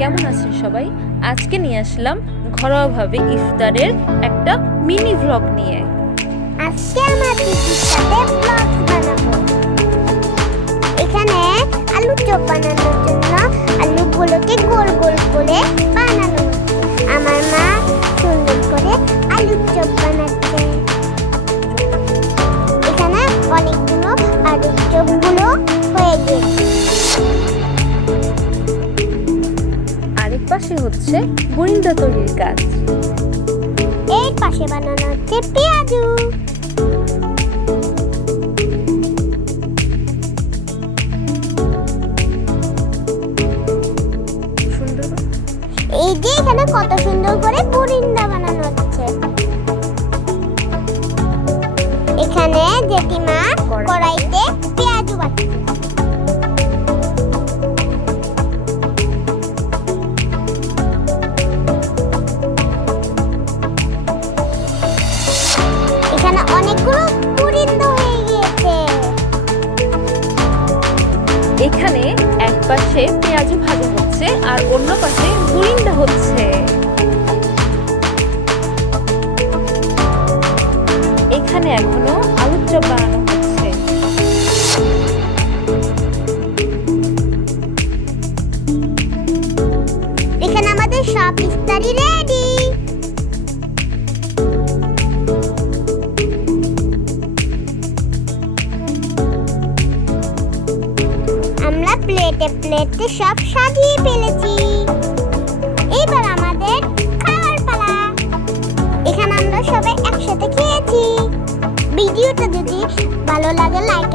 কেমন আছেন সবাই? আজকে নিয়ে আসলাম ঘরোয়াভাবে ইফতারের একটা মিনি ভ্লগ নিয়ে। আজকে আমার দিদির সাথে ব্লগ বানাবো। এখানে আলু চপ বানানোর জন্য আলুগুলোকে গোল গোল করে হচ্ছে বরিন্দা তৈরির কাজ। এর পাশে বানানো হচ্ছে পেঁয়াজু। এই যে এখানে কত সুন্দর করে পুরিন্দা বানানো হচ্ছে। এখানে জেঠিমা এক পাশে পেঁয়াজু ভাজা হচ্ছে আর অন্য পাশে বরিন্দা হচ্ছে। এখানে এখনও আলুর চপ বানানো হচ্ছে। এখানে আমাদের সব ইফতারি রেডি প্লেটে প্লেটে সব সাজিয়ে ফেলেছি। এবার আমাদের খাওয়ার পালা। এখানে আমরা সবাই একসাথে খেয়েছি। ভিডিওটা যদি ভালো লাগে লাইক